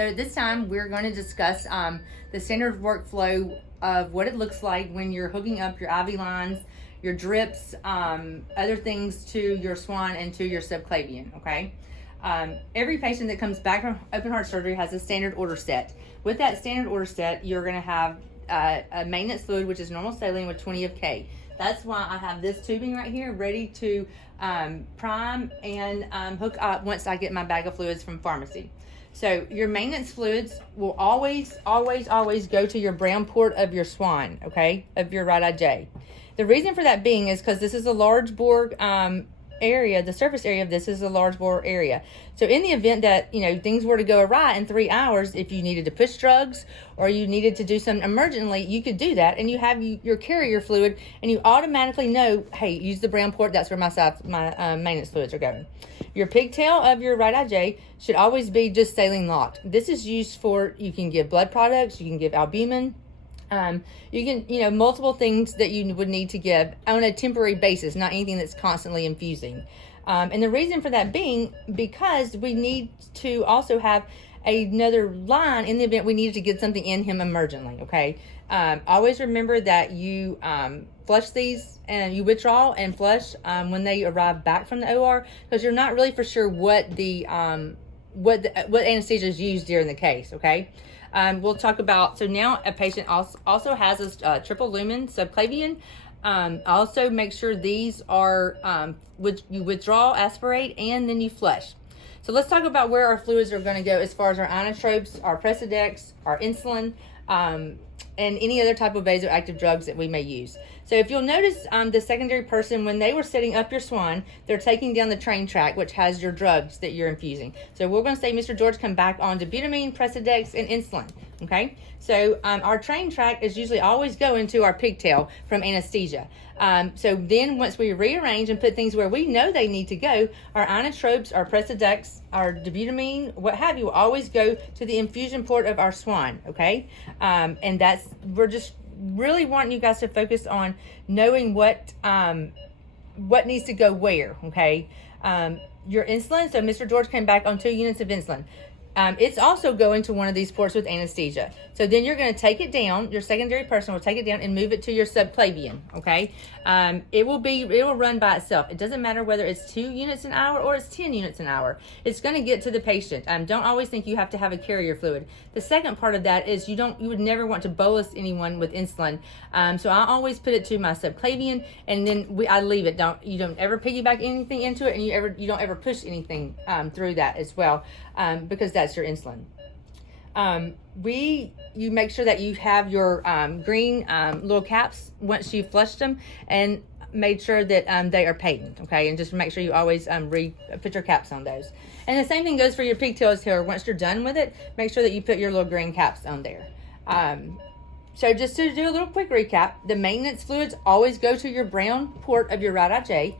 So at this time, we're going to discuss the standard workflow of what it looks like when you're hooking up your IV lines, your drips, other things to your swan and to your subclavian, okay? Every patient that comes back from open heart surgery has a standard order set. With that standard order set, you're going to have a maintenance fluid, which is normal saline with 20 of K. That's why I have this tubing right here ready to prime and hook up once I get my bag of fluids from pharmacy. So your maintenance fluids will always go to your brown port of your swan, okay, of your right IJ. The reason for that being is because this is a large bore area. The surface area of this is a large bore area. So in the event that, you know, things were to go awry in 3 hours, if you needed to push drugs or you needed to do something emergently, you could do that, and you have your carrier fluid, and you automatically know, hey, use the brown port. That's where my maintenance fluids are going. Your pigtail of your right IJ should always be just saline locked. This is used for, you can give blood products, you can give albumin. You can, you know, multiple things that you would need to give on a temporary basis, not anything that's constantly infusing. And the reason for that being because we need to also have another line in the event we needed to get something in him emergently, okay? Always remember that you flush these and you withdraw and flush when they arrive back from the OR, because you're not really for sure what the what anesthesia is used during the case, okay? We'll talk about, so now a patient also has a triple lumen subclavian. Also make sure these are, you withdraw, aspirate, and then you flush. So let's talk about where our fluids are going to go as far as our inotropes, our Precedex, our insulin, and any other type of vasoactive drugs that we may use. So if you'll notice, the secondary person, when they were setting up your swan, they're taking down the train track, which has your drugs that you're infusing. So we're going to say Mr. George come back on to butamine, Precedex, and insulin, okay? So our train track is usually always going to our pigtail from anesthesia. So then once we rearrange and put things where we know they need to go, our inotropes, our Precedex, our dobutamine, what have you, will always go to the infusion port of our swan, okay? And that's, we're just really wanting you guys to focus on knowing what needs to go where, okay? Your insulin, so Mr. George came back on 2 units of insulin. It's also going to one of these ports with anesthesia. So then you're going to take it down. Your secondary person will take it down and move it to your subclavian, okay? It will run by itself. It doesn't matter whether it's 2 units an hour or it's 10 units an hour. It's going to get to the patient. Don't always think you have to have a carrier fluid. The second part of that is you would never want to bolus anyone with insulin. So I always put it to my subclavian, and then I leave it. You don't ever piggyback anything into it, and you don't ever push anything through that as well, because that's your insulin. You make sure that you have your green little caps once you've flushed them, and made sure that they are patent, okay? And just make sure you always put your caps on those. And the same thing goes for your pigtails here. Once you're done with it, make sure that you put your little green caps on there. So just to do a little quick recap, the maintenance fluids always go to your brown port of your right IJ.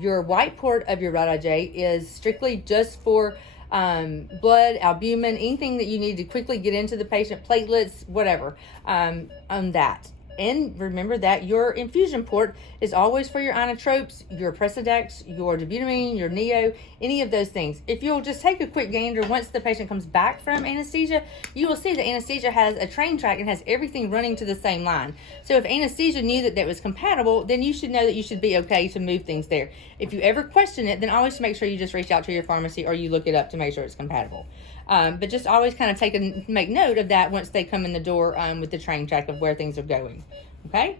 Your white port of your right IJ is strictly just for blood, albumin, anything that you need to quickly get into the patient, platelets, whatever, on that. And remember that your infusion port is always for your inotropes, your Precedex, your dobutamine, your Neo, any of those things. If you'll just take a quick gander once the patient comes back from anesthesia, you will see that anesthesia has a train track and has everything running to the same line. So if anesthesia knew that was compatible, then you should know that you should be okay to move things there. If you ever question it, then always make sure you just reach out to your pharmacy or you look it up to make sure it's compatible. But just always kind of make note of that once they come in the door with the train track of where things are going. Okay?